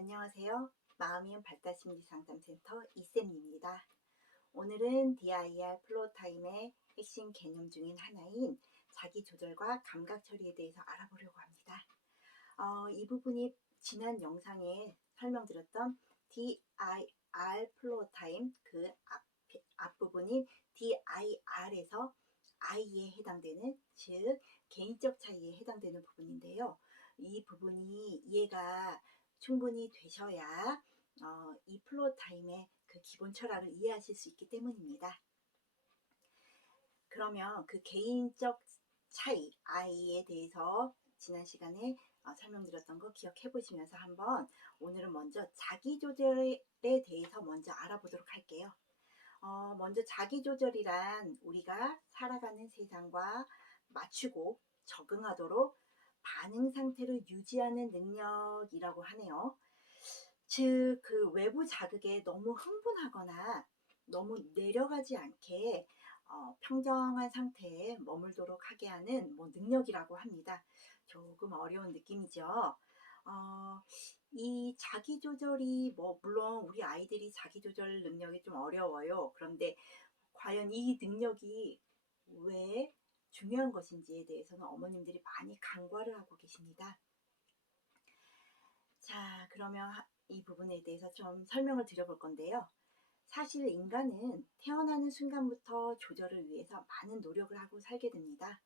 안녕하세요. 마음이은 발달심리상담센터 이쌤입니다. 오늘은 DIR 플로타임의 핵심 개념 중인 하나인 자기조절과 감각처리에 대해서 알아보려고 합니다. 이 부분이 지난 영상에 설명드렸던 DIR 플로타임 그 앞부분인 DIR에서 I에 해당되는, 즉 개인적 차이에 해당되는 부분인데요. 이 부분이 이해가 충분히 되셔야 이 플로우 타임의 그 기본 철학을 이해하실 수 있기 때문입니다. 그러면 그 개인적 차이, I에 대해서 지난 시간에 설명드렸던 거 기억해 보시면서 한번 오늘은 먼저 자기조절에 대해서 먼저 알아보도록 할게요. 먼저 자기조절이란 우리가 살아가는 세상과 맞추고 적응하도록 반응 상태를 유지하는 능력이라고 하네요. 즉, 그 외부 자극에 너무 흥분하거나 너무 내려가지 않게 평정한 상태에 머물도록 하게 하는 능력이라고 합니다. 조금 어려운 느낌이죠. 이 자기조절이 물론 우리 아이들이 자기조절 능력이 좀 어려워요. 그런데 과연 이 능력이 왜 중요한 것인지에 대해서는 어머님들이 많이 간과를 하고 계십니다. 자, 그러면 이 부분에 대해서 좀 설명을 드려볼 건데요. 사실 인간은 태어나는 순간부터 조절을 위해서 많은 노력을 하고 살게 됩니다.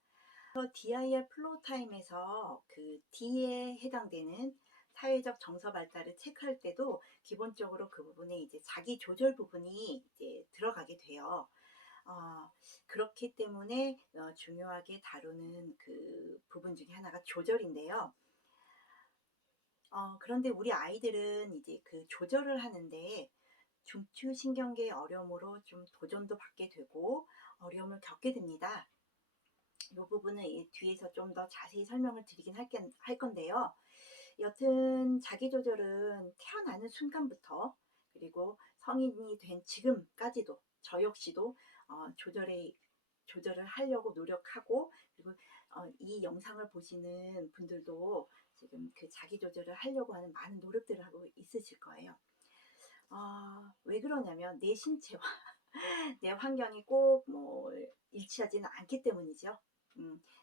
DIR 플로우 타임에서 그 D에 해당되는 사회적 정서 발달을 체크할 때도 기본적으로 그 부분에 이제 자기 조절 부분이 이제 들어가게 돼요. 그렇기 때문에 중요하게 다루는 그 부분 중에 하나가 조절인데요. 그런데 우리 아이들은 이제 그 조절을 하는데 중추신경계의 어려움으로 좀 도전도 받게 되고 어려움을 겪게 됩니다. 이 부분은 뒤에서 좀 더 자세히 설명을 드리긴 할 건데요. 여튼 자기조절은 태어나는 순간부터 그리고 성인이 된 지금까지도 저 역시도 조절을 하려고 노력하고, 그리고 이 영상을 보시는 분들도 지금 그 자기조절을 하려고 하는 많은 노력들을 하고 있으실 거예요. 왜 그러냐면 내 신체와 내 환경이 꼭 일치하지는 않기 때문이죠.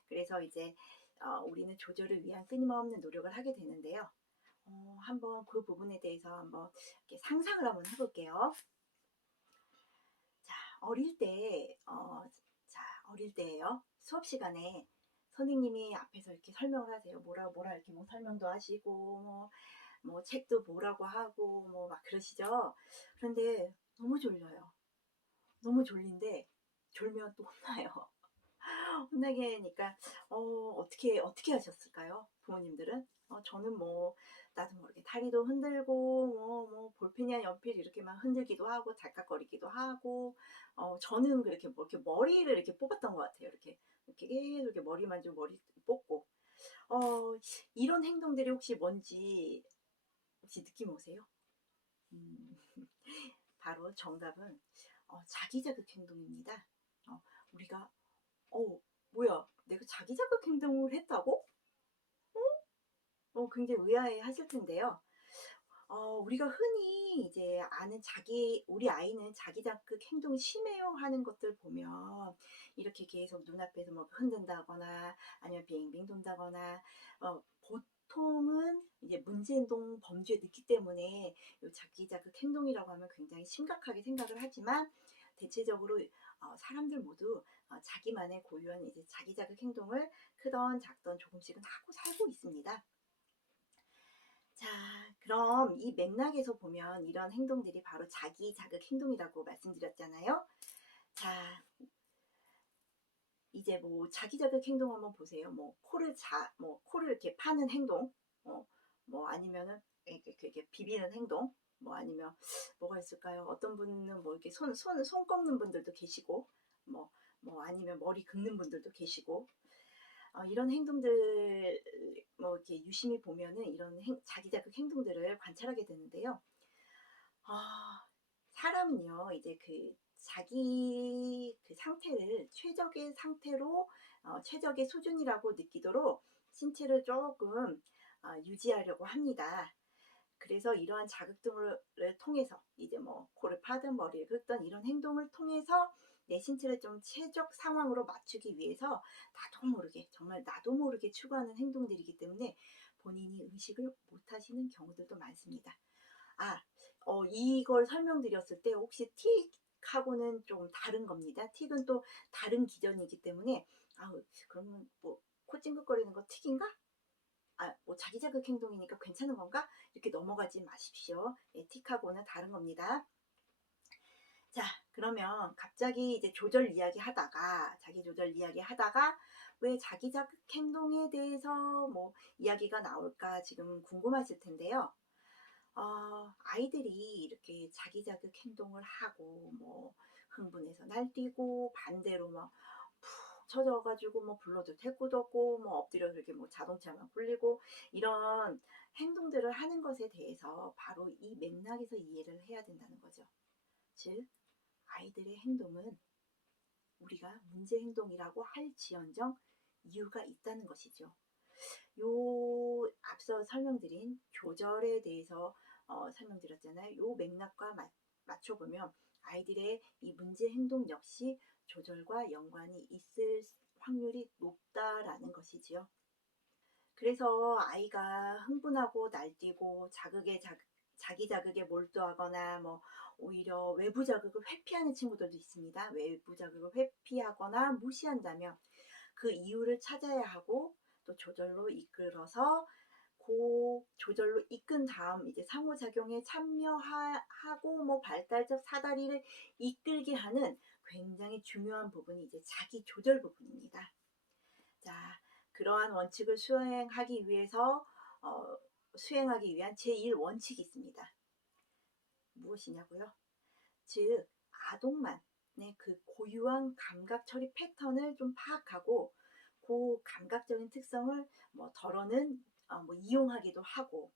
그래서 이제 우리는 조절을 위한 끊임없는 노력을 하게 되는데요. 한번 그 부분에 대해서 한번 이렇게 상상을 한번 해볼게요. 자, 어릴 때예요. 수업 시간에 선생님이 앞에서 이렇게 설명을 하세요. 뭐라 이렇게 설명도 하시고 책도 보라고 하고 막 그러시죠. 그런데 너무 졸려요. 너무 졸린데 졸면 또 혼나요. 혼나게 하니까 어떻게 하셨을까요? 부모님들은? 저는 나도 모르게 다리도 흔들고 볼펜이나 연필 이렇게 막 흔들기도 하고 달깍거리기도 하고, 저는 그렇게 이렇게 머리를 이렇게 뽑았던 것 같아요. 이렇게 계속 이렇게 머리 만지고 머리 뽑고. 이런 행동들이 혹시 뭔지 혹시 느낌 오세요? 음, 바로 정답은 자기자극 행동입니다. 우리가 뭐야, 내가 자기자극 행동을 했다고? 굉장히 의아해 하실 텐데요. 우리가 흔히 이제 아는 우리 아이는 자기자극 행동이 심해요 하는 것들 보면 이렇게 계속 눈앞에서 흔든다거나 아니면 빙빙 돈다거나, 보통은 이제 문제행동 범주에 넣기 때문에 이 자기자극 행동이라고 하면 굉장히 심각하게 생각을 하지만, 대체적으로 사람들 모두 자기만의 고유한 이제 자기자극 행동을 크던 작던 조금씩은 하고 살고 있습니다. 자, 그럼 이 맥락에서 보면 이런 행동들이 바로 자기자극 행동이라고 말씀드렸잖아요. 자, 이제 자기자극 행동 한번 보세요. 코를 이렇게 파는 행동, 아니면은 이렇게 비비는 행동, 아니면 뭐가 있을까요? 어떤 분은 이렇게 손 꺾는 분들도 계시고, 아니면 머리 긁는 분들도 계시고, 이런 행동들 이렇게 유심히 보면은 이런 자기자극 행동들을 관찰하게 되는데요. 사람은요, 이제 그 자기 그 상태를 최적의 상태로, 최적의 수준이라고 느끼도록 신체를 조금 유지하려고 합니다. 그래서 이러한 자극 등을 통해서 이제 뭐 코를 파든 머리를 긁든 이런 행동을 통해서 내 신체를 좀 최적 상황으로 맞추기 위해서 나도 모르게, 정말 나도 모르게 추구하는 행동들이기 때문에 본인이 의식을 못 하시는 경우들도 많습니다. 아, 이걸 설명드렸을 때 혹시 틱하고는 좀 다른 겁니다. 틱은 또 다른 기전이기 때문에 그러면 뭐 코 찡긋거리는 거 틱인가? 뭐 자기 자극 행동이니까 괜찮은 건가? 이렇게 넘어가지 마십시오. 예, 틱하고는 다른 겁니다. 자, 그러면 갑자기 이제 자기 조절 이야기 하다가 왜 자기 자극 행동에 대해서 뭐 이야기가 나올까 지금 궁금하실 텐데요. 아이들이 이렇게 자기 자극 행동을 하고 뭐 흥분해서 날뛰고 반대로 막 푹 처져가지고 뭐 불러도 대꾸도 없고 뭐 엎드려서 이렇게 뭐 자동차만 굴리고 이런 행동들을 하는 것에 대해서 바로 이 맥락에서 이해를 해야 된다는 거죠. 즉 아이들의 행동은 우리가 문제 행동이라고 할지언정 이유가 있다는 것이죠. 요 앞서 설명드린 조절에 대해서 설명드렸잖아요. 요 맥락과 맞춰보면 아이들의 이 문제 행동 역시 조절과 연관이 있을 확률이 높다라는 것이지요. 그래서 아이가 흥분하고 날뛰고 자기 자극에 몰두하거나 뭐 오히려 외부 자극을 회피하는 친구들도 있습니다. 외부 자극을 회피하거나 무시한다면 그 이유를 찾아야 하고 또 조절로 이끌어서 그 조절로 이끈 다음 이제 상호작용에 참여하고 뭐 발달적 사다리를 이끌게 하는 굉장히 중요한 부분이 이제 자기 조절 부분입니다. 자, 그러한 원칙을 수행하기 위한 제1원칙이 있습니다. 무엇이냐고요? 즉 아동만의 그 고유한 감각 처리 패턴을 좀 파악하고 그 감각적인 특성을 뭐 덜어는 뭐 이용하기도 하고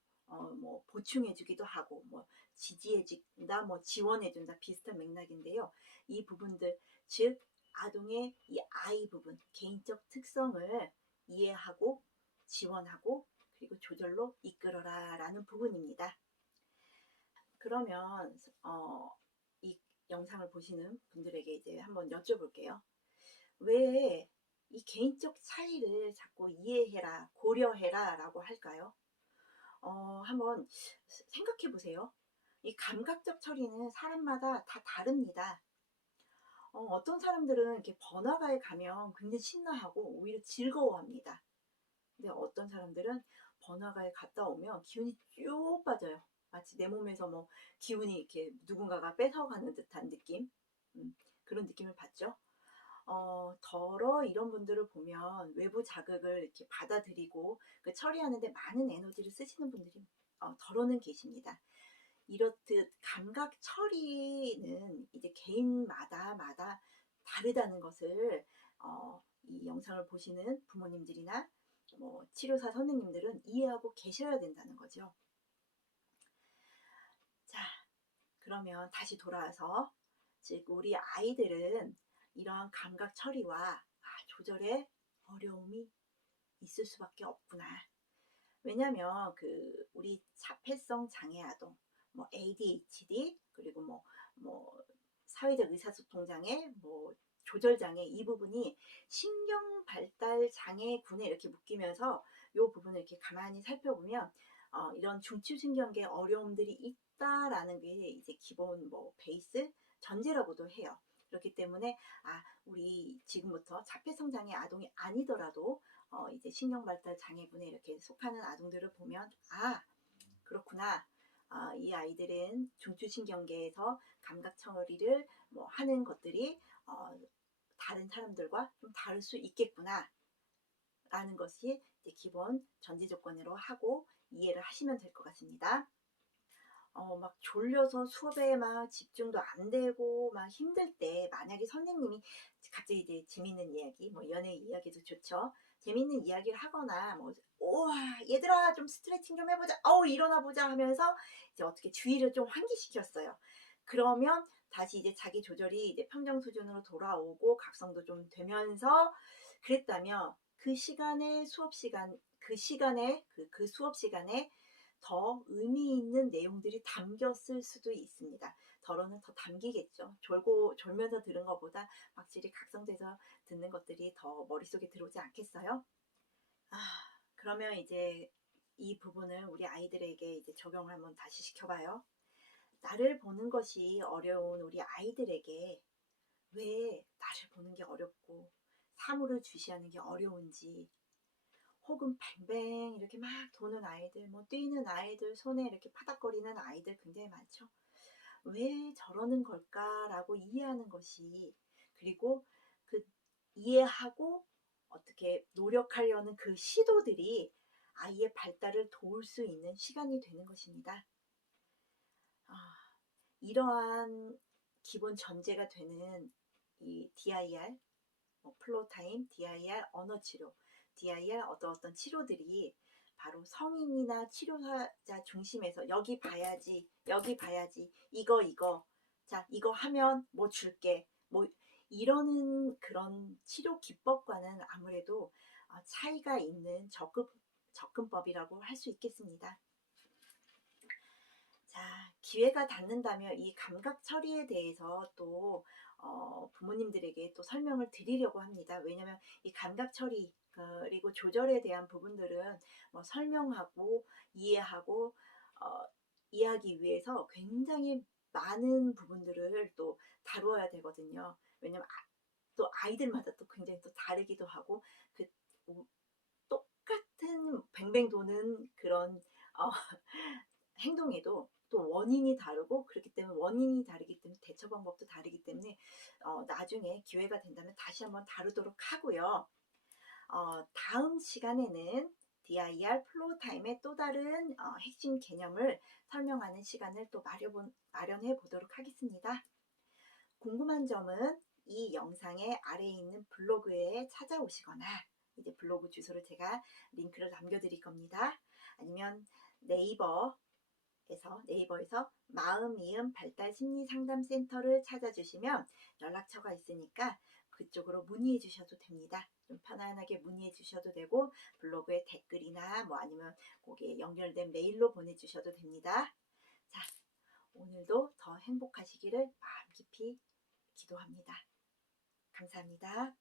뭐 보충해주기도 하고 뭐 지지해준다 뭐 지원해준다 비슷한 맥락인데요. 이 부분들 즉 아동의 이 아이 부분 개인적 특성을 이해하고 지원하고 그리고 조절로 이끌어라 라는 부분입니다. 그러면 이 영상을 보시는 분들에게 이제 한번 여쭤볼게요. 왜 이 개인적 차이를 자꾸 이해해라, 고려해라 라고 할까요? 한번 생각해 보세요. 이 감각적 처리는 사람마다 다 다릅니다. 어떤 사람들은 이렇게 번화가에 가면 굉장히 신나하고 오히려 즐거워합니다. 근데 어떤 사람들은 번화가에 갔다 오면 기운이 쭉 빠져요. 마치 내 몸에서 뭐 기운이 이렇게 누군가가 뺏어가는 듯한 느낌? 그런 느낌을 받죠. 더러 이런 분들을 보면 외부 자극을 이렇게 받아들이고 그 처리하는데 많은 에너지를 쓰시는 분들이 더러는 계십니다. 이렇듯 감각 처리는 이제 개인마다 다르다는 것을 이 영상을 보시는 부모님들이나 뭐 치료사 선생님들은 이해하고 계셔야 된다는 거죠. 자, 그러면 다시 돌아와서 즉 우리 아이들은 이러한 감각 처리와 조절에 어려움이 있을 수밖에 없구나. 왜냐면 우리 자폐성 장애 아동, 뭐 ADHD 그리고 뭐 사회적 의사소통 장애, 뭐 조절 장애 이 부분이 신경 발달 장애군에 이렇게 묶이면서 이 부분을 이렇게 가만히 살펴보면 이런 중추신경계 어려움들이 있다라는 게 이제 기본 뭐 베이스 전제라고도 해요. 그렇기 때문에 우리 지금부터 자폐성 장애 아동이 아니더라도 이제 신경발달 장애군에 이렇게 속하는 아동들을 보면 그렇구나. 이 아이들은 중추신경계에서 감각 처리를 뭐 하는 것들이 다른 사람들과 좀 다를 수 있겠구나. 라는 것이 이제 기본 전제 조건으로 하고 이해를 하시면 될 것 같습니다. 막 졸려서 수업에 막 집중도 안 되고 막 힘들 때 만약에 선생님이 갑자기 이제 재밌는 이야기, 뭐 연애 이야기도 좋죠. 재밌는 이야기를 하거나 뭐 우와 얘들아 좀 스트레칭 좀 해보자. 일어나 보자 하면서 이제 어떻게 주의를 좀 환기시켰어요. 그러면 다시 이제 자기 조절이 이제 평정 수준으로 돌아오고 각성도 좀 되면서 그랬다면 그 수업 시간에 더 의미 있는 내용들이 담겼을 수도 있습니다. 덜어는 더 담기겠죠. 졸면서 들은 것보다 확실히 각성돼서 듣는 것들이 더 머릿속에 들어오지 않겠어요? 아, 그러면 이제 이 부분을 우리 아이들에게 이제 적용을 한번 다시 시켜봐요. 나를 보는 것이 어려운 우리 아이들에게 왜 나를 보는 게 어렵고 사물을 주시하는 게 어려운지, 혹은 뱅뱅 이렇게 막 도는 아이들, 뭐 뛰는 아이들, 손에 이렇게 파닥거리는 아이들 굉장히 많죠. 왜 저러는 걸까라고 이해하는 것이, 그리고 그 이해하고 어떻게 노력하려는 그 시도들이 아이의 발달을 도울 수 있는 시간이 되는 것입니다. 이러한 기본 전제가 되는 이 DIR, 플로우 타임, DIR 언어 치료, DIR 어떤 치료들이 바로 성인이나 치료자 중심에서 여기 봐야지, 여기 봐야지, 이거, 자, 이거 하면 뭐 줄게, 뭐 이러는 그런 치료 기법과는 아무래도 차이가 있는 접근법이라고 할 수 있겠습니다. 자, 기회가 닿는다면 이 감각 처리에 대해서 또 부모님들에게 또 설명을 드리려고 합니다. 왜냐하면 이 감각 처리 그리고 조절에 대한 부분들은 뭐 설명하고 이해하고 어, 이해하기 위해서 굉장히 많은 부분들을 또 다루어야 되거든요. 왜냐하면 또 아이들마다 또 굉장히 또 다르기도 하고 그 똑같은 뱅뱅 도는 그런 행동에도 또 원인이 다르고, 그렇기 때문에 원인이 다르기 때문에 대처 방법도 다르기 때문에 나중에 기회가 된다면 다시 한번 다루도록 하고요. 다음 시간에는 DIR 플로우 타임의 또 다른 핵심 개념을 설명하는 시간을 또 마련해 보도록 하겠습니다. 궁금한 점은 이 영상의 아래에 있는 블로그에 찾아오시거나, 이제 블로그 주소를 제가 링크를 남겨드릴 겁니다. 아니면 네이버에서 마음 이음 발달 심리 상담 센터를 찾아주시면 연락처가 있으니까 그쪽으로 문의해 주셔도 됩니다. 좀 편안하게 문의해 주셔도 되고, 블로그에 댓글이나 뭐 아니면 거기에 연결된 메일로 보내주셔도 됩니다. 자, 오늘도 더 행복하시기를 마음 깊이 기도합니다. 감사합니다.